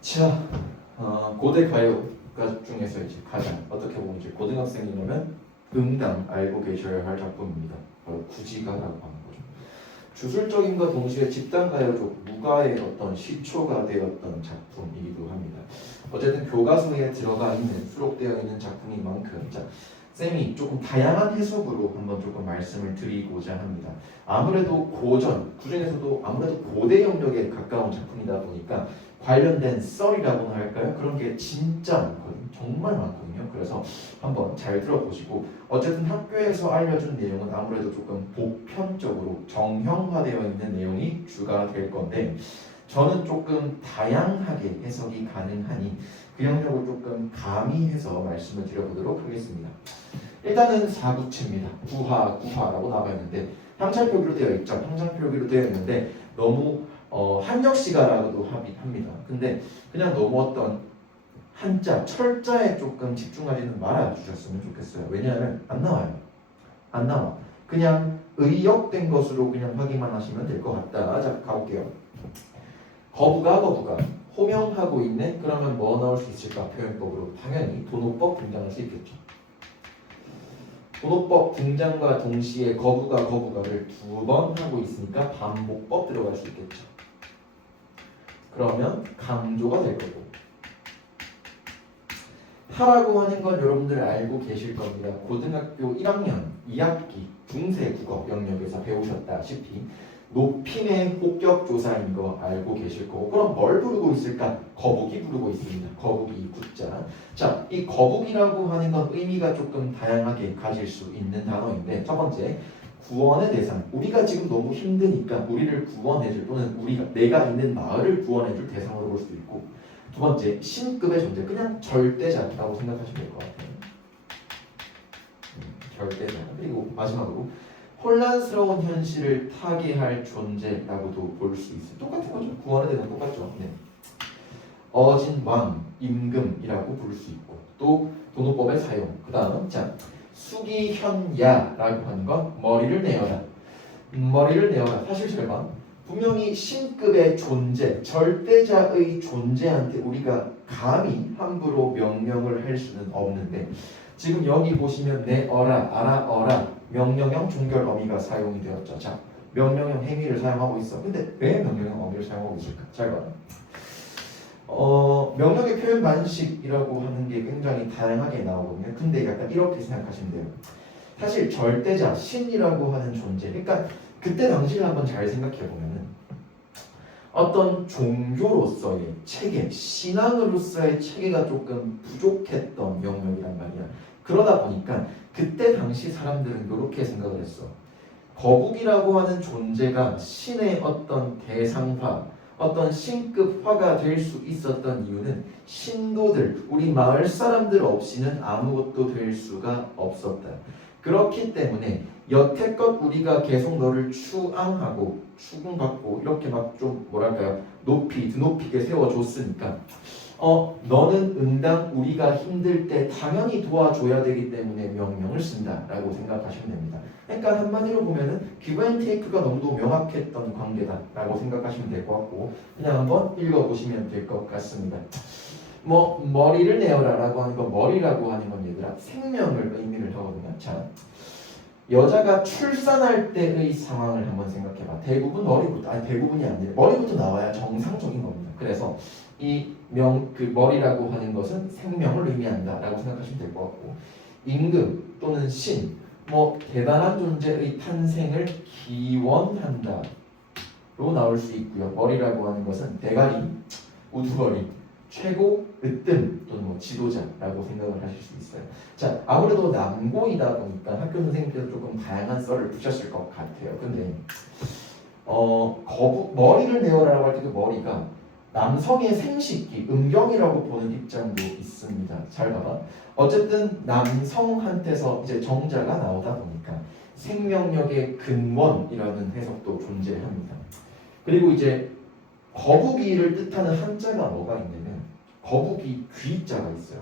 자, 고대 가요가 중에서 이제 가장 어떻게 보면 이제 고등학생이라면 응당 알고 계셔야 할 작품입니다. 바로 구지가라고 하는 거죠. 주술적인과 동시에 집단 가요적 무가의 어떤 시초가 되었던 작품이기도 합니다. 어쨌든 교과서에 들어가 있는 수록되어 있는 작품인 만큼 자, 쌤이 조금 다양한 해석으로 한번 조금 말씀을 드리고자 합니다. 아무래도 고전, 그중에서도 아무래도 고대 영역에 가까운 작품이다 보니까 관련된 썰이라고나 할까요? 그런 게 진짜 많거든요. 정말 많거든요. 그래서 한번 잘 들어보시고 어쨌든 학교에서 알려준 내용은 아무래도 조금 보편적으로 정형화되어 있는 내용이 주가 될 건데 저는 조금 다양하게 해석이 가능하니 그 영역을 조금 가미해서 말씀을 드려보도록 하겠습니다. 일단은 사구체입니다. 구하라고 나와 있는데 항철표기로 되어 있죠. 항철표기로 되어 있는데 너무 한역시가라고도 합니다. 근데 그냥 너무 어떤 한자, 철자에 조금 집중하지는 말아 주셨으면 좋겠어요. 왜냐하면 안 나와요. 안 나와. 그냥 의역된 것으로 그냥 확인만 하시면 될 것 같다. 자, 가볼게요. 거부가 호명하고 있네. 그러면 뭐 나올 수 있을까? 표현법으로 당연히 도노법 등장할 수 있겠죠. 도노법 등장과 동시에 거부가를 두 번 하고 있으니까 반복법 들어갈 수 있겠죠. 그러면 강조가 될 거고 하라고 하는 건 여러분들 알고 계실 겁니다. 고등학교 1학년 2학기 중세 국어 영역에서 배우셨다시피 높임의 혹격조사인 거 알고 계실 거고 그럼 뭘 부르고 있을까? 거북이 부르고 있습니다. 거북이 구자. 자, 이 거북이라고 하는 건 의미가 조금 다양하게 가질 수 있는 단어인데 첫 번째 구원의 대상. 우리가 지금 너무 힘드니까 우리를 구원해줄 또는 내가 있는 마을을 구원해줄 대상으로 볼 수도 있고 두 번째 신급의 존재. 그냥 절대자라고 생각하시면 될 것 같아요. 절대자. 그리고 마지막으로 혼란스러운 현실을 타개할 존재라고도 볼 수 있어요. 똑같은 거죠. 구원에 대한 똑같죠. 네. 어진 왕, 임금이라고 부를 수 있고 또 도노법의 사용. 그 다음 자 수기현야라고 하는 건 머리를 내어라. 머리를 내어라. 사실 절반 분명히 신급의 존재, 절대자의 존재한테 우리가 감히 함부로 명령을 할 수는 없는데 지금 여기 보시면 내어라, 알아어라 명령형 종결 어미가 사용이 되었죠. 자, 명령형 행위를 사용하고 있어. 근데 왜 명령형 어미를 사용하고 있을까? 잘 봐요. 명령의 표현 방식이라고 하는 게 굉장히 다양하게 나오거든요. 근데 약간 이렇게 생각하시면 돼요. 사실 절대자, 신이라고 하는 존재. 그러니까 그때 당시를 한번 잘 생각해 보면은 어떤 종교로서의 체계, 신앙으로서의 체계가 조금 부족했던 영역이란 말이야. 그러다 보니까 그때 당시 사람들은 이렇게 생각을 했어. 거북이라고 하는 존재가 신의 어떤 대상화, 어떤 신급화가 될 수 있었던 이유는 신도들, 우리 마을 사람들 없이는 아무것도 될 수가 없었다. 그렇기 때문에 여태껏 우리가 계속 너를 추앙하고 추궁받고 이렇게 막 좀 뭐랄까요 드높이게 세워줬으니까 너는 응당 우리가 힘들 때 당연히 도와줘야 되기 때문에 명령을 쓴다라고 생각하시면 됩니다. 그러니까 한마디로 보면은 기브 앤 테이크가 너무도 명확했던 관계다라고 생각하시면 될 것 같고 그냥 한번 읽어보시면 될 것 같습니다. 뭐 머리를 내어라라고 하는 건 머리라고 하는 건 얘들아 생명을 의미를 하거든요. 자, 여자가 출산할 때의 상황을 한번 생각해봐. 대부분 대부분이 아니라 머리부터 나와야 정상적인 겁니다. 그래서 그 머리라고 하는 것은 생명을 의미한다라고 생각하시면 될 것 같고 임금 또는 신, 뭐 대단한 존재의 탄생을 기원한다로 나올 수 있고요. 머리라고 하는 것은 대가리, 우두머리, 최고, 으뜸 또는 뭐 지도자라고 생각을 하실 수 있어요. 자, 아무래도 남고이다 보니까 학교 선생님께서 조금 다양한 썰을 붙였을 것 같아요. 근데 머리를 내어라라고 할 때 그 머리가 남성의 생식기, 음경이라고 보는 입장도 있습니다. 잘 봐봐. 어쨌든 남성한테서 이제 정자가 나오다 보니까 생명력의 근원이라는 해석도 존재합니다. 그리고 이제 거북이를 뜻하는 한자가 뭐가 있냐면 거북이 귀자가 있어요.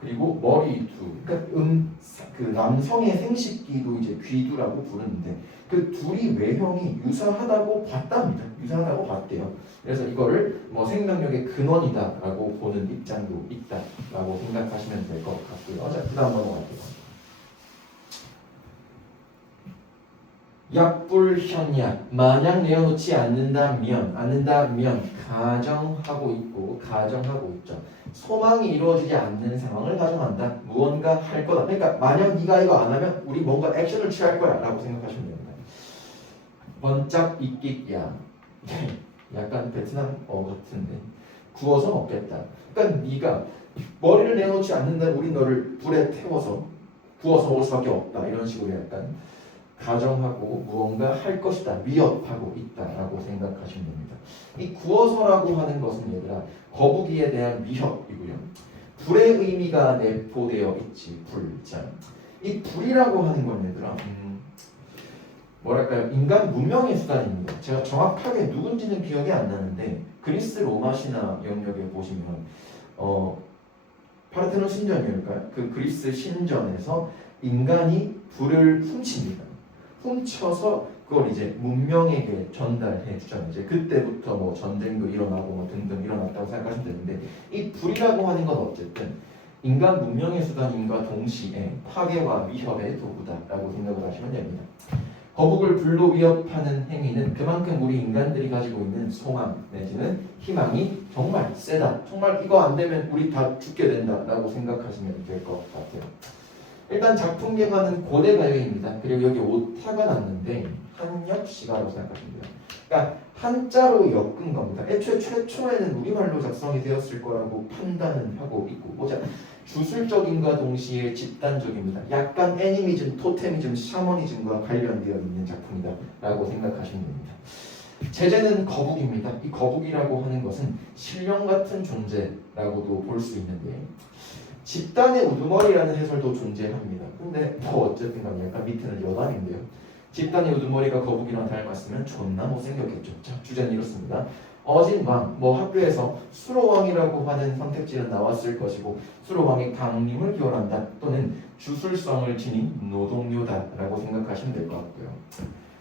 그리고 머리두. 그러니까 그 남성의 생식기도 이제 귀두라고 부르는데 그 둘이 외형이 유사하다고 봤답니다. 유사하다고 봤대요. 그래서 이거를 뭐 생명력의 근원이다라고 보는 입장도 있다라고 생각하시면 될 것 같고요. 자, 그다음 넘어갈게요. 약불현약 만약 내어놓지 않는다면 가정하고 있죠. 소망이 이루어지지 않는 상황을 가정한다. 무언가 할 거다. 그러니까 만약 네가 이거 안 하면 우리 뭔가 액션을 취할 거야 라고 생각하시면 됩니다. 번짝 익기야. 약간 베트남어 같은데 구워서 먹겠다. 그러니까 네가 머리를 내놓지 않는다면 우리 너를 불에 태워서 구워서 먹을 수밖에 없다. 이런 식으로 약간 가정하고 무언가 할 것이다. 위협하고 있다라고 생각하시면 됩니다. 이 구어서라고 하는 것은 얘들아 거북이에 대한 위협이고요. 불의 의미가 내포되어 있지. 불. 자, 이 불이라고 하는 건 얘들아 뭐랄까요? 인간 문명의 수단입니다. 제가 정확하게 누군지는 기억이 안 나는데 그리스 로마 신화 영역에 보시면 파르테논 신전이랄까요? 그 그리스 신전에서 인간이 불을 훔칩니다. 훔쳐서 그걸 이제 문명에게 전달해 주잖아요. 이제 그때부터 뭐 전쟁도 일어나고 뭐 등등 일어났다고 생각하시면 되는데 이 불이라고 하는 건 어쨌든 인간 문명의 수단인과 동시에 파괴와 위협의 도구다라고 생각을 하시면 됩니다. 거북을 불로 위협하는 행위는 그만큼 우리 인간들이 가지고 있는 소망 내지는 희망이 정말 세다. 정말 이거 안 되면 우리 다 죽게 된다라고 생각하시면 될 것 같아요. 일단 작품 개관은 고대 가요입니다. 그리고 여기 오타가 났는데 한엽시가라고 생각하시면 돼요. 그러니까 한자로 엮은 겁니다. 애초에 최초에는 우리말로 작성이 되었을 거라고 판단은 하고 있고 보자. 주술적인과 동시에 집단적입니다. 약간 애니미즘, 토테미즘, 샤머니즘과 관련되어 있는 작품이다 라고 생각하시면 됩니다. 제재는 거북입니다. 이 거북이라고 하는 것은 신령 같은 존재라고도 볼 수 있는데 집단의 우두머리라는 해설도 존재합니다. 근데 뭐 어쨌든 간에 약간 밑에는 여담인데요. 집단의 우두머리가 거북이랑 닮았으면 존나 못생겼겠죠. 자, 주제는 이렇습니다. 어진왕, 뭐 학교에서 수로왕이라고 하는 선택지는 나왔을 것이고 수로왕의 강림을 기원한다 또는 주술성을 지닌 노동요다라고 생각하시면 될 것 같고요.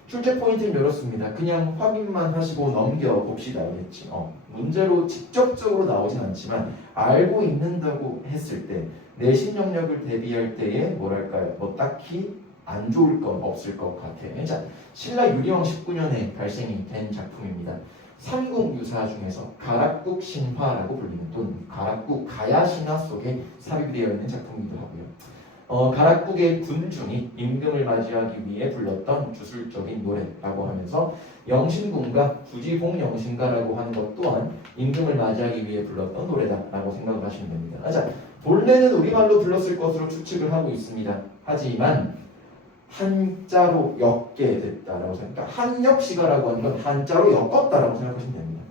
출제 포인트는 이렇습니다. 그냥 확인만 하시고 넘겨봅시다. 그랬지. 문제로 직접적으로 나오진 않지만 알고 있는다고 했을 때 내신 영역을 대비할 때에 뭐랄까요? 뭐 딱히 안 좋을 건 없을 것 같아요. 자, 신라 유리왕 19년에 발생이 된 작품입니다. 삼국 유사 중에서 가락국 신화라고 불리는 또는 가락국 가야신화 속에 삽입되어 있는 작품이기도 하고요. 가락국의 군중이 임금을 맞이하기 위해 불렀던 주술적인 노래라고 하면서 영신군가 구지봉영신가라고 하는 것 또한 임금을 맞이하기 위해 불렀던 노래다라고 생각을 하시면 됩니다. 자, 본래는 우리말로 불렀을 것으로 추측을 하고 있습니다. 하지만 한자로 엮게 됐다라고 생각합니다. 한역시가라고 하는 건 한자로 엮었다라고 생각하시면 됩니다.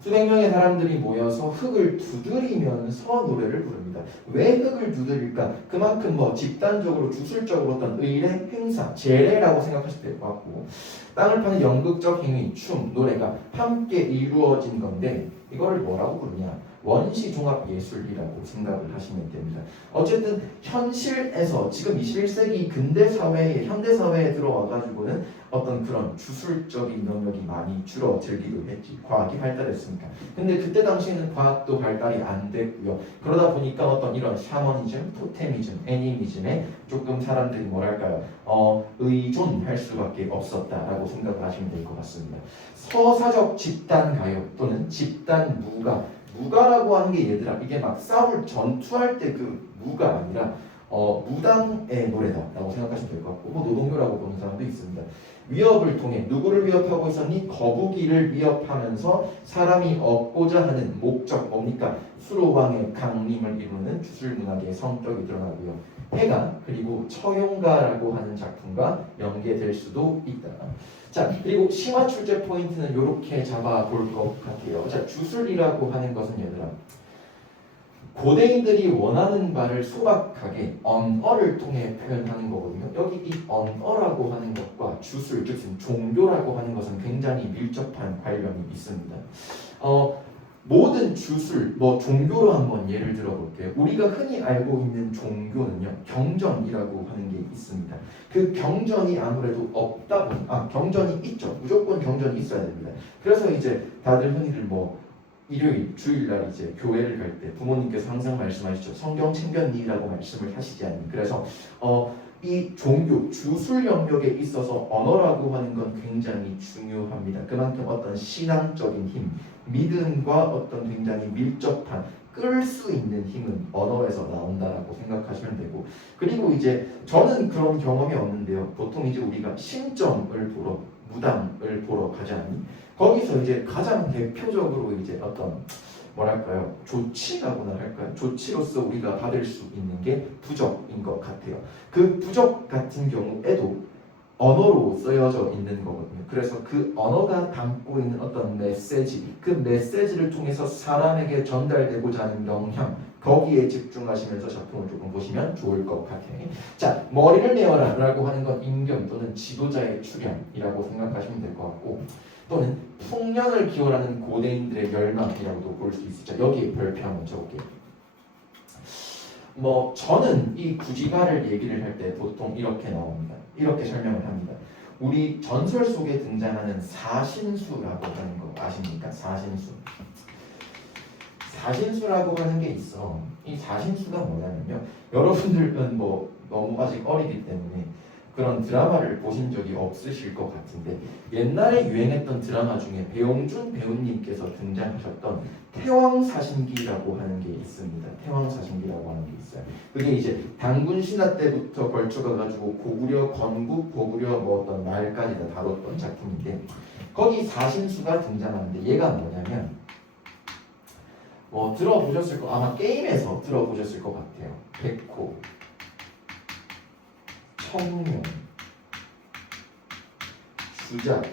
수백 명의 사람들이 모여서 흙을 두드리면서 노래를 부릅니다. 왜 흙을 두드릴까? 그만큼 뭐 집단적으로 주술적으로 어떤 의례, 행사, 제례라고 생각하실 될 것 같고 땅을 파는 연극적 행위, 춤, 노래가 함께 이루어진 건데 이거를 뭐라고 부르냐? 원시종합예술이라고 생각을 하시면 됩니다. 어쨌든 현실에서 지금 21세기 근대사회에 현대사회에 들어와가지고는 어떤 그런 주술적인 영역이 많이 줄어들기도 했지. 과학이 발달했으니까. 근데 그때 당시에는 과학도 발달이 안 됐고요. 그러다 보니까 어떤 이런 샤머니즘, 토테미즘, 애니미즘에 조금 사람들이 뭐랄까요? 의존할 수밖에 없었다라고 생각을 하시면 될 것 같습니다. 서사적 집단가요 또는 집단무가 무가라고 하는 게 얘들아 이게 막 싸움을 전투할 때 그 무가 아니라 무당의 노래다라고 생각하시면 될 것 같고 뭐 노동요라고 보는 사람도 있습니다. 위협을 통해 누구를 위협하고 있었니? 거북이를 위협하면서 사람이 얻고자 하는 목적 뭡니까? 수로왕의 강림을 이루는 주술문학의 성격이 드러나고요. 해가 그리고 처용가라고 하는 작품과 연계될 수도 있다. 자, 그리고 심화 출제 포인트는 이렇게 잡아볼 것 같아요. 자, 주술이라고 하는 것은 얘들아 고대인들이 원하는 바를 소박하게 언어를 통해 표현하는 거거든요. 여기 이 언어라고 하는 것과 주술, 즉 종교라고 하는 것은 굉장히 밀접한 관련이 있습니다. 모든 주술, 뭐 종교로 한번 예를 들어볼게요. 우리가 흔히 알고 있는 종교는요, 경전이라고 하는 게 있습니다. 그 경전이 아무래도 없다 보니, 경전이 있죠. 무조건 경전이 있어야 됩니다. 그래서 이제 다들 흔히들 뭐 일요일, 주일날 이제 교회를 갈 때 부모님께서 항상 말씀하시죠. 성경 챙겼니라고 말씀을 하시지 않니. 그래서 이 종교, 주술 영역에 있어서 언어라고 하는 건 굉장히 중요합니다. 그만큼 어떤 신앙적인 힘, 믿음과 어떤 굉장히 밀접한 끌 수 있는 힘은 언어에서 나온다라고 생각하시면 되고, 그리고 이제 저는 그런 경험이 없는데요. 보통 이제 우리가 신점을 보러, 무당을 보러 가지 않니? 거기서 이제 가장 대표적으로 이제 어떤 뭐랄까요, 조치라고나 할까요? 조치로서 우리가 받을 수 있는 게 부적인 것 같아요. 그 부적 같은 경우에도 언어로 쓰여져 있는 거거든요. 그래서 그 언어가 담고 있는 어떤 메시지, 그 메시지를 통해서 사람에게 전달되고자 하는 영향, 거기에 집중하시면서 작품을 조금 보시면 좋을 것 같아요. 자, 머리를 내어라 라고 하는 건 임금 또는 지도자의 출현이라고 생각하시면 될 것 같고, 또는 풍년을 기원하는 고대인들의 멸망이라고도 볼 수 있죠. 여기에 별표 한번 적을게요. 뭐 저는 이 구지가를 얘기를 할 때 보통 이렇게 나옵니다. 이렇게 설명을 합니다. 우리 전설 속에 등장하는 사신수라고 하는 거 아십니까? 사신수. 사신수라고 하는 게 있어. 이 사신수가 뭐냐면요. 여러분들은 뭐 너무 아직 어리기 때문에 그런 드라마를 보신 적이 없으실 것 같은데, 옛날에 유행했던 드라마 중에 배용준 배우님께서 등장하셨던 태왕사신기라고 하는 게 있습니다. 태왕사신기라고 하는 게 있어요. 그게 이제 단군 신화 때부터 걸쳐가지고 고구려 건국, 고구려 뭐 어떤 말까지 다 다뤘던 작품인데, 거기 사신수가 등장하는데 얘가 뭐냐면 들어보셨을 거, 아마 게임에서 들어보셨을 것 같아요. 백호, 청룡, 주작,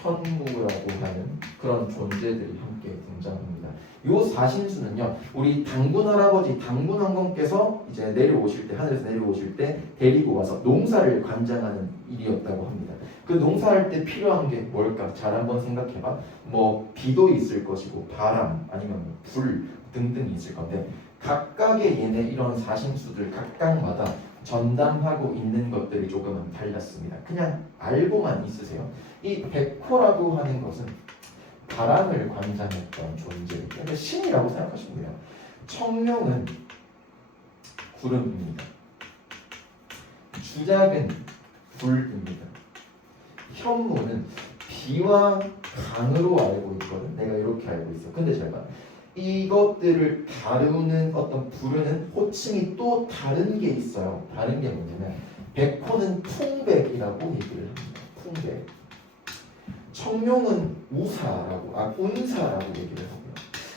현무라고 하는 그런 존재들이 함께 등장합니다. 요 사신수는요, 우리 당군 할아버지, 당군 왕건께서 이제 내려오실 때, 하늘에서 내려오실 때 데리고 와서 농사를 관장하는 일이었다고 합니다. 그 농사할 때 필요한 게 뭘까? 잘 한번 생각해봐. 뭐 비도 있을 것이고, 바람, 아니면 불 등등이 있을 건데, 각각의 얘네 이런 사신수들 각각마다 전담하고 있는 것들이 조금은 달랐습니다. 그냥 알고만 있으세요. 이 백호라고 하는 것은 바람을 관장했던 존재, 그러니까 신이라고 생각하시면 돼요. 청룡은 구름입니다. 주작은 불입니다. 현무는 비와 강으로 알고 있거든. 내가 이렇게 알고 있어. 근데 잘 봐. 이것들을 다루는 어떤 부르는 호칭이 또 다른 게 있어요. 다른 게 뭐냐면 백호는 풍백이라고 얘기를 합니다. 풍백. 청룡은 우사라고, 운사라고 얘기를 하고요.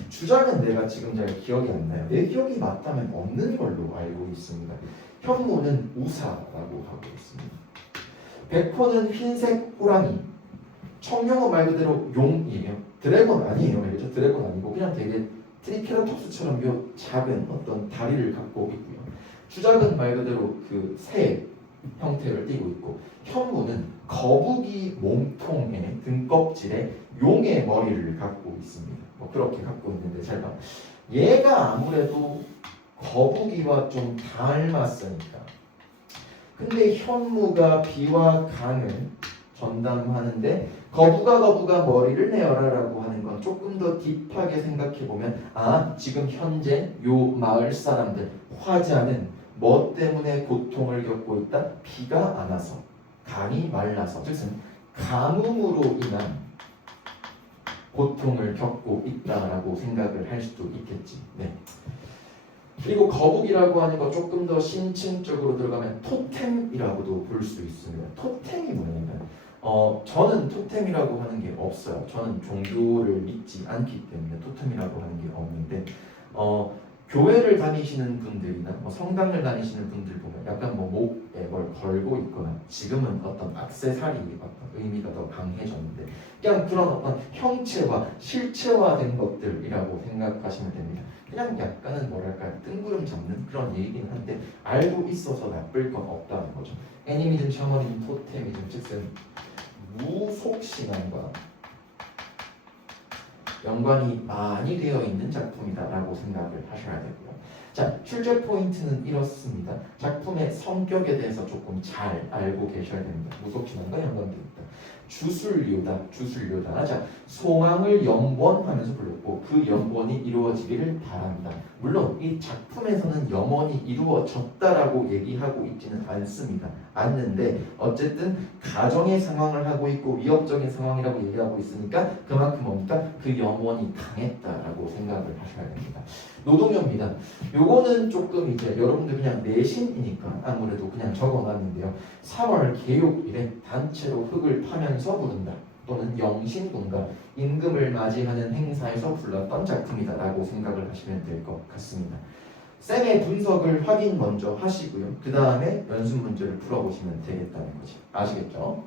주작은 내가 지금 잘 기억이 안 나요. 내 기억이 맞다면 없는 걸로 알고 있습니다. 현무는 우사라고 하고 있습니다. 백호는 흰색 호랑이. 청룡은 말 그대로 용이에요. 드래곤 아니에요. 그렇죠? 드래곤 아니고 그냥 되게 트리케라톱스처럼 요 작은 어떤 다리를 갖고 있고요. 주작은 말 그대로 그 새 형태를 띠고 있고, 현무는 거북이 몸통에 등껍질에 용의 머리를 갖고 있습니다. 뭐 그렇게 갖고 있는데 잘 봐. 얘가 아무래도 거북이와 좀 닮았으니까. 근데 현무가 비와 강을 전담하는데 거북아 머리를 내어라라고 하는 건 조금 더 딥하게 생각해보면, 지금 현재 요 마을 사람들 화자는 뭐 때문에 고통을 겪고 있다? 비가 안 와서, 강이 말라서, 즉은 가뭄으로 인한 고통을 겪고 있다라고 생각을 할 수도 있겠지. 네. 그리고 거북이라고 하는 거 조금 더 신층적으로 들어가면 토템이라고도 볼 수 있습니다. 토템이 뭐냐면 저는 토템이라고 하는 게 없어요. 저는 종교를 믿지 않기 때문에 토템이라고 하는 게 없는데, 교회를 다니시는 분들이나 성당을 다니시는 분들 보면 약간 목에 뭘 걸고 있거나, 지금은 어떤 액세서리 어떤 의미가 더 강해졌는데 그냥 그런 어떤 형체와 실체화된 것들이라고 생각하시면 됩니다. 그냥 약간은 뭐랄까요, 뜬구름 잡는 그런 얘기긴 한데 알고 있어서 나쁠 건 없다는 거죠. 애니미즘, 샤머니즘, 토테미즘, 즉은 무속신앙과 연관이 많이 되어 있는 작품이다라고 생각을 하셔야 되고요. 자, 출제 포인트는 이렇습니다. 작품의 성격에 대해서 조금 잘 알고 계셔야 됩니다. 무속신앙과 연관되어 있다. 주술료다. 자, 소망을 염원하면서 불렀고 그 염원이 이루어지기를 바란다. 물론 이 작품에서는 염원이 이루어졌다라고 얘기하고 있지는 않는데 어쨌든 가정의 상황을 하고 있고 위협적인 상황이라고 얘기하고 있으니까 그만큼 뭡니까? 그 염원이 강했다라고 생각을 하셔야 됩니다. 노동요입니다. 요거는 조금 이제 여러분들 그냥 내신이니까 아무래도 그냥 적어놨는데요. 3월 개육일에 단체로 흙을 파면서 부른다. 또는 영신군과 임금을 맞이하는 행사에서 불렀던 작품이다라고 생각을 하시면 될 것 같습니다. 쌤의 분석을 확인 먼저 하시고요. 그 다음에 연습 문제를 풀어보시면 되겠다는 거지. 아시겠죠?